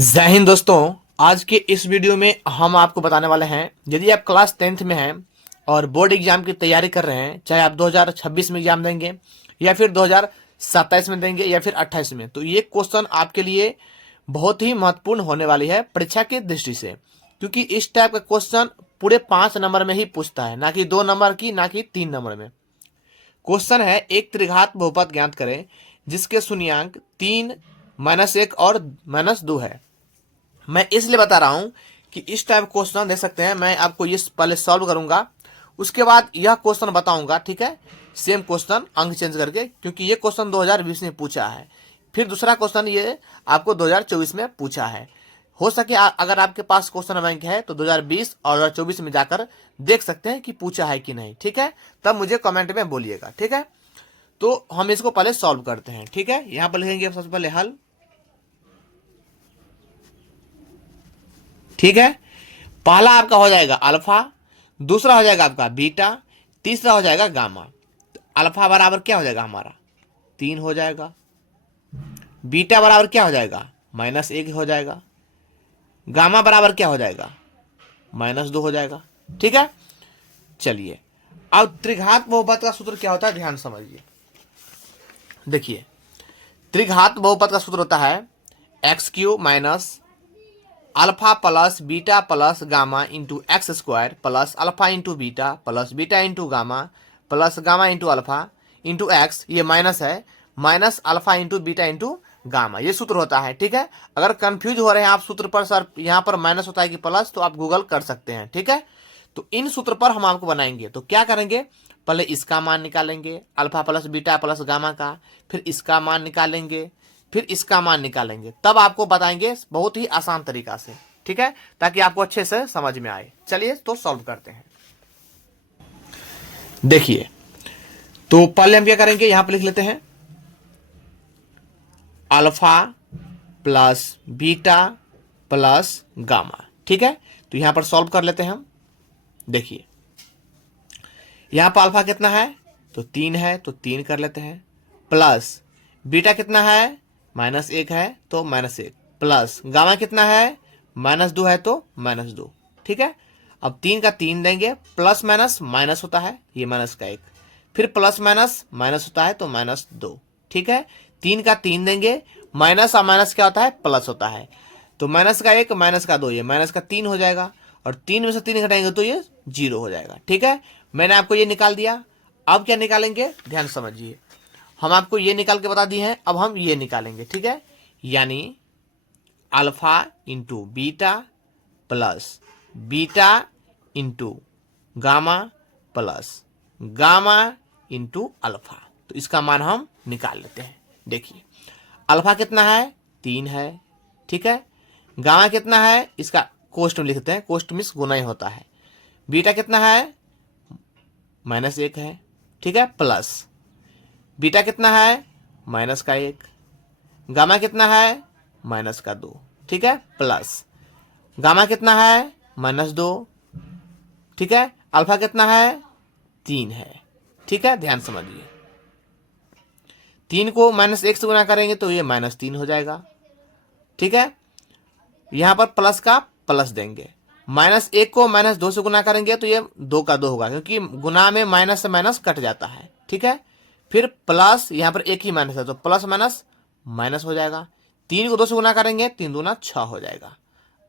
जय हिंद दोस्तों। आज के इस वीडियो में हम आपको बताने वाले हैं, यदि आप क्लास 10th में हैं और बोर्ड एग्जाम की तैयारी कर रहे हैं, चाहे आप 2026 में एग्जाम देंगे या फिर 2027 में देंगे या फिर 28 में, तो ये क्वेश्चन आपके लिए बहुत ही महत्वपूर्ण होने वाली है परीक्षा की दृष्टि से, क्योंकि इस टाइप का क्वेश्चन पूरे 5 नंबर में ही पूछता है, ना कि 2 नंबर की, ना कि 3 नंबर में। क्वेश्चन है, एक त्रिघात बहुपद ज्ञात करें जिसके शून्यांक 3, -1 और -2 है। मैं इसलिए बता रहा हूं कि इस टाइप क्वेश्चन देख सकते हैं। मैं आपको ये पहले सॉल्व करूंगा, उसके बाद यह क्वेश्चन बताऊंगा, ठीक है। सेम क्वेश्चन अंक चेंज करके, क्योंकि ये क्वेश्चन 2020 में पूछा है, फिर दूसरा क्वेश्चन ये आपको 2024 में पूछा है। हो सके अगर आपके पास क्वेश्चन बैंक है तो 2020 और 2024 में जाकर देख सकते हैं कि पूछा है कि नहीं, ठीक है। तब मुझे कमेंट में बोलिएगा, ठीक है। तो हम इसको पहले सॉल्व करते हैं, ठीक है। यहां पर लिखेंगे सबसे पहले हल, ठीक है। पहला आपका हो जाएगा अल्फा, दूसरा हो जाएगा आपका बीटा, तीसरा हो जाएगा गामा। तो अल्फा बराबर क्या हो जाएगा हमारा 3 हो जाएगा, बीटा बराबर क्या हो जाएगा -1 हो जाएगा, गामा बराबर क्या हो जाएगा -2 हो जाएगा, ठीक है। चलिए, अब त्रिघात बहुपद का सूत्र क्या होता है, ध्यान समझिए। देखिए, त्रिघात बहुपद का सूत्र होता है x³ minus alpha plus beta plus gamma into x square plus alpha into beta plus beta into gamma into alpha into x, ये माइनस है, minus alpha into beta into gamma, ये सूत्र होता है, ठीक है। अगर कंफ्यूज हो रहे हैं आप सूत्र पर, सर यहाँ पर माइनस होता है कि प्लस, तो आप गूगल कर सकते हैं, ठीक है। तो इन सूत्र पर हम आपको बनाएंगे, तो क्या करेंगे, पहले इसका मान निकालेंगे alpha plus beta plus gamma का, फिर इसका मान निकालेंगे, फिर इसका मान निकालेंगे, तब आपको बताएंगे बहुत ही आसान तरीका से, ठीक है, ताकि आपको अच्छे से समझ में आए। चलिए तो सॉल्व करते हैं। देखिए, तो पहले हम क्या करेंगे, यहां पर लिख लेते हैं alpha plus beta plus gamma, ठीक है। तो यहां पर सॉल्व कर लेते हैं हम। देखिए, यहां पर अल्फा कितना है, तो 3 है, तो 3 कर लेते हैं, प्लस बीटा कितना है -1 है, तो -1, प्लस गामा कितना है -2 है, तो -2, ठीक है। अब 3 का 3 देंगे, प्लस माइनस माइनस होता है, ये माइनस का 1, फिर प्लस माइनस माइनस होता है, तो -2, ठीक है। 3 का 3 देंगे, माइनस और माइनस क्या होता है, प्लस होता है, तो माइनस का 1 माइनस का 2, ये माइनस का 3 हो जाएगा, और 3 में से 3 घटाएंगे तो ये 0 हो जाएगा, ठीक है। मैंने आपको ये निकाल दिया। अब क्या निकालेंगे, ध्यान समझिए। हम आपको ये निकाल के बता दिए हैं, अब हम ये निकालेंगे, ठीक है। यानी alpha into beta plus beta into gamma plus gamma into alpha, तो इसका मान हम निकाल लेते हैं। देखिए, अल्फा कितना है 3 है, ठीक है। गामा कितना है, इसका कोष्ट में लिखते हैं, कोष्ट मीन्स गुना ही होता है। बीटा कितना है -1 है, ठीक है, प्लस बीटा कितना है माइनस का 1, गामा कितना है माइनस का 2, ठीक है, प्लस गामा कितना है -2, ठीक है, अल्फा कितना है 3 है, ठीक है। ध्यान समझिए, 3 को -1 से गुना करेंगे तो ये -3 हो जाएगा, ठीक है। यहां पर प्लस का प्लस देंगे, -1 को -2 से गुना करेंगे तो ये 2 का 2 होगा, क्योंकि गुना में माइनस से माइनस कट जाता है, ठीक है। फिर प्लस, यहां पर एक ही माइनस है तो प्लस माइनस माइनस हो जाएगा। 3 को 2 से गुना करेंगे, 3 दूना 6 हो जाएगा।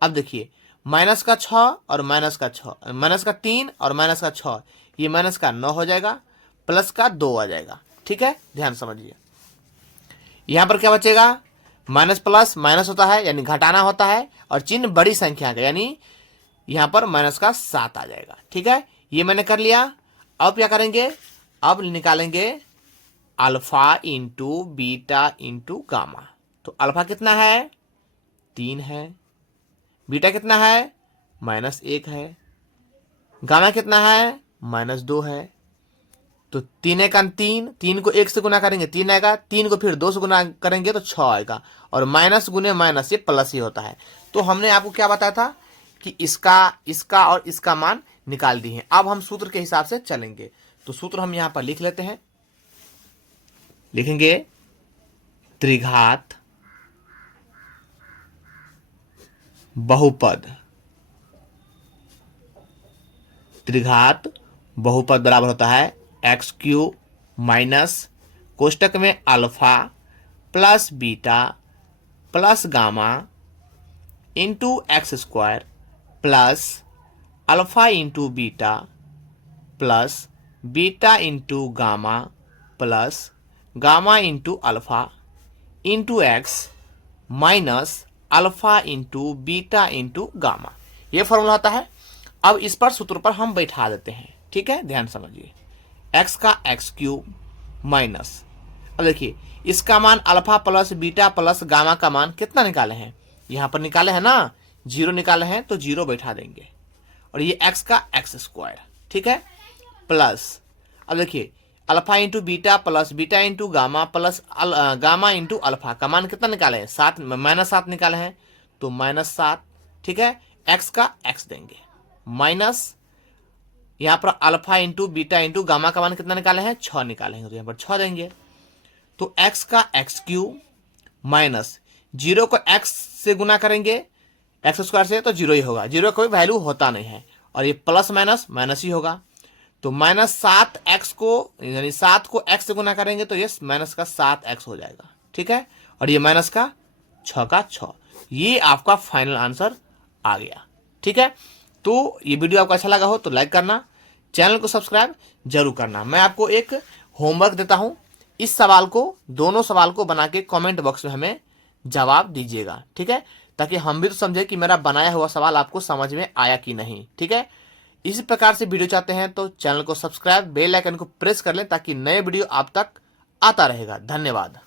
अब देखिए, माइनस का 6 और माइनस का 6, माइनस का 3 और माइनस का 6, ये माइनस का 9 हो जाएगा, प्लस का 2 आ जाएगा, ठीक है। ध्यान समझिए, यहां पर क्या बचेगा, माइनस प्लस माइनस होता है यानी घटाना होता है, और चिन्ह बड़ी संख्या का, यानी यहां पर माइनस का 7 आ जाएगा, ठीक है। ये मैंने कर लिया। अब क्या करेंगे, अब निकालेंगे alpha into beta into gamma. तो अल्फा कितना है 3 है, बीटा कितना है -1 है, गामा कितना है -2 है। तो 3 का 3, 3 को 1 से गुना करेंगे 3 आएगा, 3 को फिर 2 से गुना करेंगे तो 6 आएगा, और माइनस गुने माइनस ये प्लस ही होता है। तो हमने आपको क्या बताया था कि इसका और इसका मान निकाल दिए हैं। अब हम सूत्र के हिसाब से चलेंगे, तो सूत्र हम यहां पर लिख लेते हैं। लिखेंगे त्रिघात बहुपद, त्रिघात बहुपद बराबर होता है एक्स क्यूब माइनस कोष्टक में alpha plus beta plus gamma into x square plus alpha into beta plus beta into gamma plus gamma into alpha into x minus alpha into beta into gamma. ये formula होता है। अब इस पर सूत्र पर हम बैठा देते हैं, ठीक है, ध्यान समझिए। एक्स का एक्स क्यूब माइनस, अब देखिए इसका मान alpha plus beta plus gamma का मान कितना निकाले हैं, यहां पर निकाले हैं ना, 0 निकाले हैं तो 0 बैठा देंगे, और ये एक्स का एक्स स्क्वायर, ठीक है, प्लस अब देखिए alpha into beta plus beta into gamma plus gamma into alpha का मान कितना निकाले हैं, 7 -7 निकाले हैं तो -7, ठीक है, एक्स का एक्स देंगे माइनस यहां पर alpha into beta into gamma का मान कितना निकाले हैं, 6 निकाले हैं तो यहां पर 6 देंगे, तो एक्स का एक्स क्यूब माइनस 0 को एक्स से गुना करेंगे एक्स स्क्वायर से तो 0 ही होगा, 0 का कोई वैल्यू होता नहीं है, और ये प्लस माइनस माइनस ही होगा, तो -7 एक्स को यानी 7 को एक्स से गुना करेंगे तो ये माइनस का 7 एक्स हो जाएगा, ठीक है, और ये माइनस का 6 का 6। ये आपका फाइनल आंसर आ गया, ठीक है। तो ये वीडियो आपको अच्छा लगा हो तो लाइक करना, चैनल को सब्सक्राइब जरूर करना। मैं आपको एक होमवर्क देता हूं, इस सवाल को, दोनों सवाल को बना के कमेंट बॉक्स में हमें जवाब दीजिएगा, ठीक है, ताकि हम भी तो समझे कि मेरा बनाया हुआ सवाल आपको समझ में आया कि नहीं, ठीक है। इसी प्रकार से वीडियो चाहते हैं तो चैनल को सब्सक्राइब, बेल आइकन को प्रेस कर लें ताकि नए वीडियो आप तक आता रहेगा। धन्यवाद।